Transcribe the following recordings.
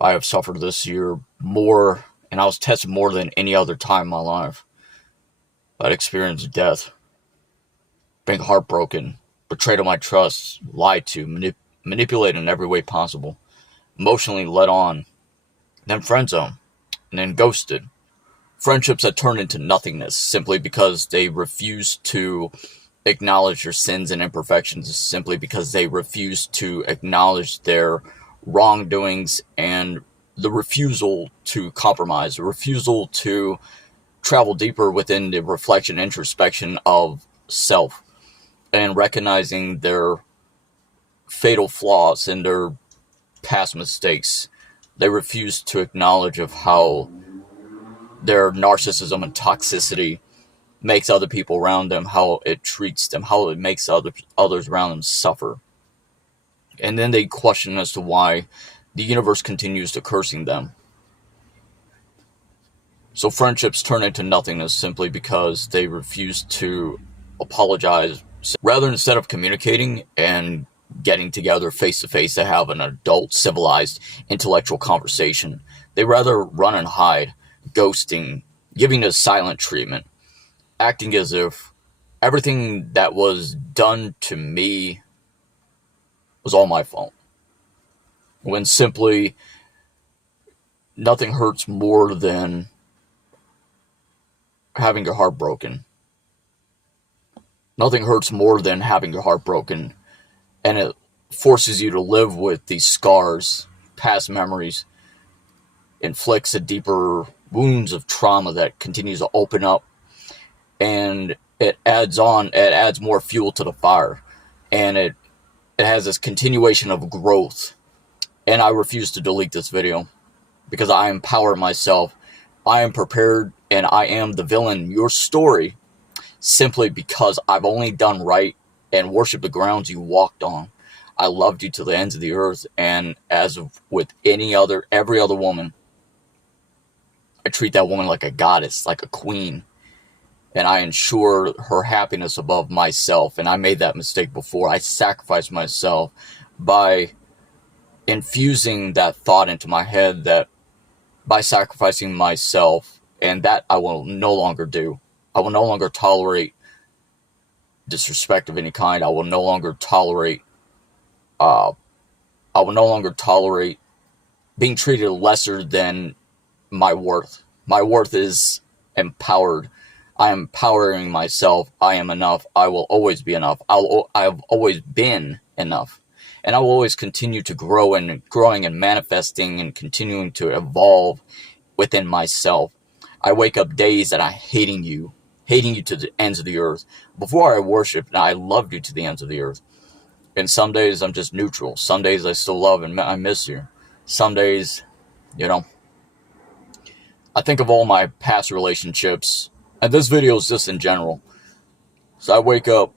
I have suffered this year more, and I was tested more than any other time in my life. I'd experienced death, being heartbroken, betrayed of my trust, lied to, manipulated in every way possible, emotionally led on, then friend zone, and then ghosted. Friendships that turned into nothingness simply because they refused to acknowledge your sins and imperfections, simply because they refused to acknowledge their wrongdoings and the refusal to compromise, the refusal to travel deeper within the reflection, introspection of self, and recognizing their fatal flaws and their past mistakes. They refused to acknowledge of how their narcissism and toxicity makes other people around them, how it treats them, how it makes others around them suffer. And then they question as to why the universe continues to cursing them. So friendships turn into nothingness simply because they refuse to apologize. Rather, instead of communicating and getting together face to face to have an adult, civilized, intellectual conversation, they rather run and hide, ghosting, giving a silent treatment, acting as if everything that was done to me was all my fault. When simply nothing hurts more than having your heart broken. Nothing hurts more than having your heart broken, and it forces you to live with these scars, past memories, inflicts a deeper wounds of trauma that continues to open up, and it adds more fuel to the fire, and it has this continuation of growth. And I refuse to delete this video because I empower myself. I am prepared, and I am the villain in your story simply because I've only done right and worshiped the grounds you walked on. I loved you to the ends of the earth, and as with every other woman, I treat that woman like a goddess, like a queen, and I ensure her happiness above myself. And I made that mistake before. I sacrificed myself by infusing that thought into my head, that by sacrificing myself, and that I will no longer do. I will no longer tolerate disrespect of any kind. I will no longer tolerate being treated lesser than my worth. My worth is empowered. I am empowering myself. I am enough. I will always be enough. I have always been enough. And I will always continue to grow, and growing and manifesting and continuing to evolve within myself. I wake up days that I'm hating you to the ends of the earth. Before I worshiped, I loved you to the ends of the earth. And some days I'm just neutral. Some days I still love and I miss you. Some days, I think of all my past relationships, and this video is just in general. So I wake up,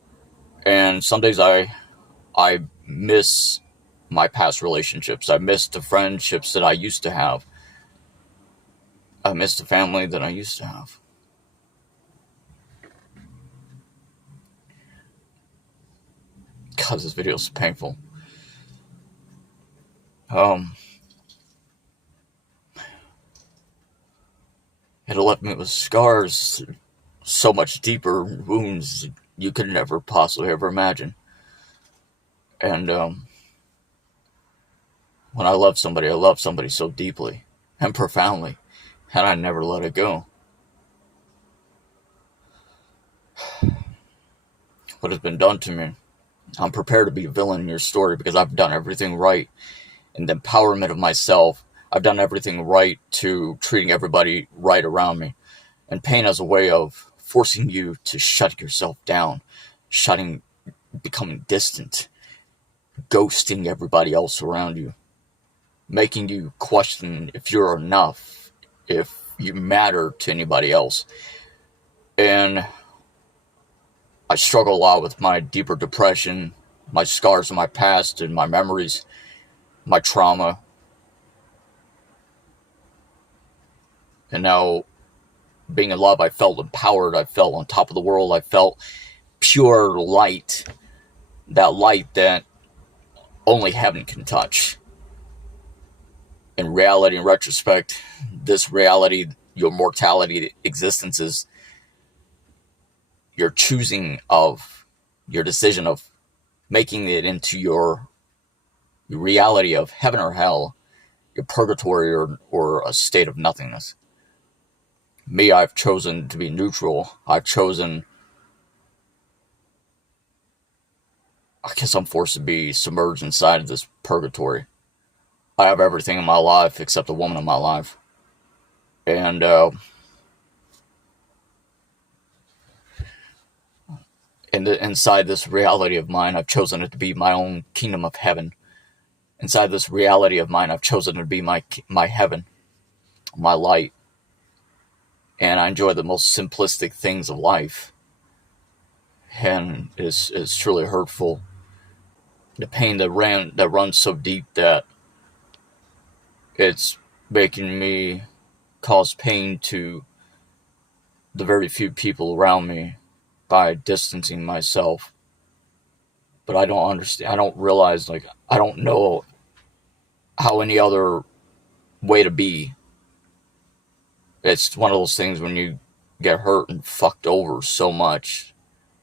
and some days I miss my past relationships. I miss the friendships that I used to have. I miss the family that I used to have. God, this video is painful. It left me with scars, so much deeper wounds you could never possibly ever imagine. And when I love somebody so deeply and profoundly, and I never let it go. What has been done to me, I'm prepared to be a villain in your story because I've done everything right. In the empowerment of myself, I've done everything right to treating everybody right around me. And pain as a way of forcing you to shut yourself down, becoming distant, ghosting everybody else around you, making you question if you're enough, if you matter to anybody else. And I struggle a lot with my deeper depression, my scars of my past and my memories, my trauma. And now, being in love, I felt empowered. I felt on top of the world. I felt pure light. That light that only heaven can touch. in reality, in retrospect, this reality, your mortality existence is your choosing of your decision of making it into your reality of heaven or hell, your purgatory or a state of nothingness. Me, I've chosen to be neutral. I guess I'm forced to be submerged inside of this purgatory. I have everything in my life except the woman in my life. And inside this reality of mine, I've chosen it to be my own kingdom of heaven. Inside this reality of mine, I've chosen it to be my heaven, my light. And I enjoy the most simplistic things of life. And it's truly hurtful. The pain that runs so deep that it's making me cause pain to the very few people around me by distancing myself. But I don't understand. I don't realize, like, I don't know how any other way to be. It's one of those things when you get hurt and fucked over so much,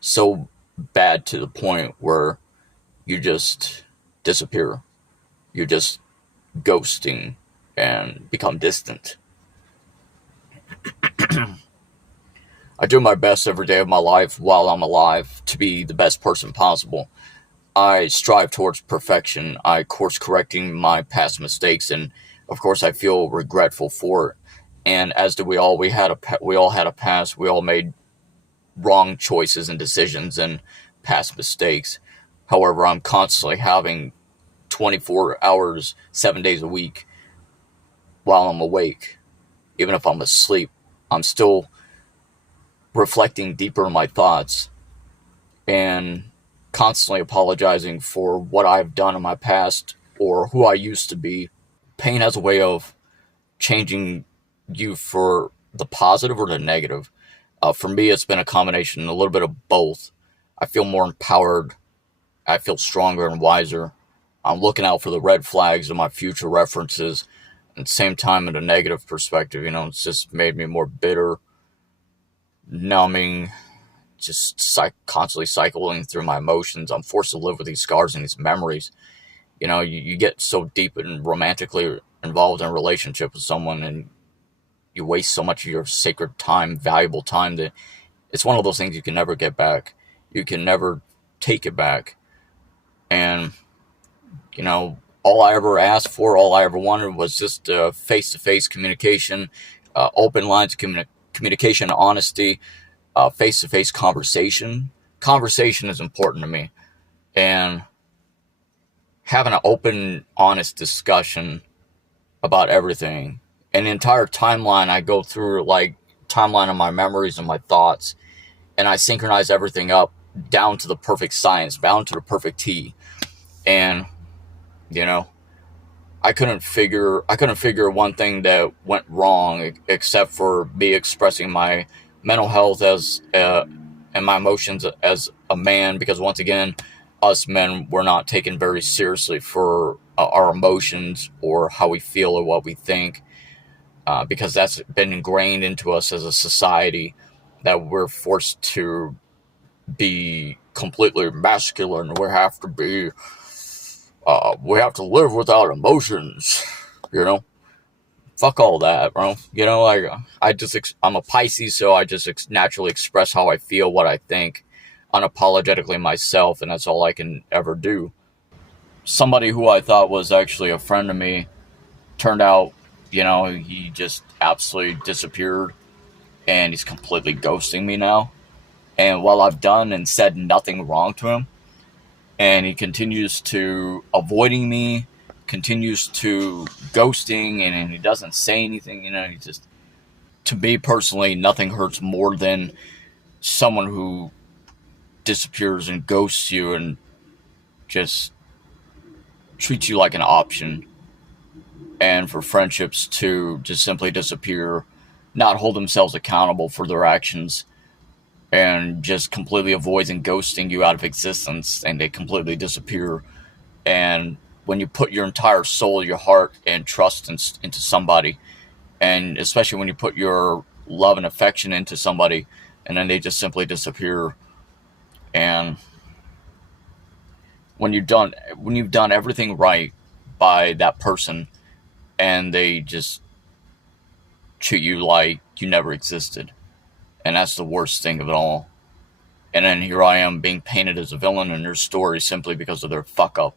so bad to the point where you just disappear. You're just ghosting and become distant. I do my best every day of my life while I'm alive to be the best person possible. I strive towards perfection. I course correcting my past mistakes, and of course I feel regretful for it. And as do we all. We all had a past. We all made wrong choices and decisions and past mistakes. However, I'm constantly having 24 hours, 7 days a week while I'm awake. Even if I'm asleep, I'm still reflecting deeper in my thoughts and constantly apologizing for what I've done in my past or who I used to be. Pain has a way of changing you for the positive or the negative. For me, it's been a combination, a little bit of both. I feel more empowered. I feel stronger and wiser. I'm looking out for the red flags of my future references. At the same time, in a negative perspective, it's just made me more bitter, numbing, just constantly cycling through my emotions. I'm forced to live with these scars and these memories. You get so deep and romantically involved in a relationship with someone, and you waste so much of your sacred time, valuable time, that it's one of those things you can never get back. You can never take it back. And, all I ever asked for, all I ever wanted was just face-to-face communication, open lines of communication, honesty, face-to-face conversation. Conversation is important to me. And having an open, honest discussion about everything. An entire timeline I go through, like timeline of my memories and my thoughts, and I synchronize everything up down to the perfect science, down to the perfect T. And I couldn't figure one thing that went wrong except for me expressing my mental health as and my emotions as a man, because once again, us men were not taken very seriously for our emotions or how we feel or what we think, because that's been ingrained into us as a society, that we're forced to be completely masculine. We have to live without emotions, Fuck all that, bro. I'm a Pisces, so I just naturally express how I feel, what I think, unapologetically myself, and that's all I can ever do. Somebody who I thought was actually a friend of me turned out, he just absolutely disappeared, and he's completely ghosting me now. And while I've done and said nothing wrong to him, and he continues to avoiding me, continues to ghosting, and he doesn't say anything, he just, to me personally, nothing hurts more than someone who disappears and ghosts you and just treats you like an option. And for friendships to just simply disappear, not hold themselves accountable for their actions, and just completely avoiding ghosting you out of existence, and they completely disappear. And when you put your entire soul, your heart, and trust into somebody, and especially when you put your love and affection into somebody, and then they just simply disappear. And when you've done everything right by that person, and they just treat you like you never existed, and that's the worst thing of it all. And then here I am being painted as a villain in their story simply because of their fuck up.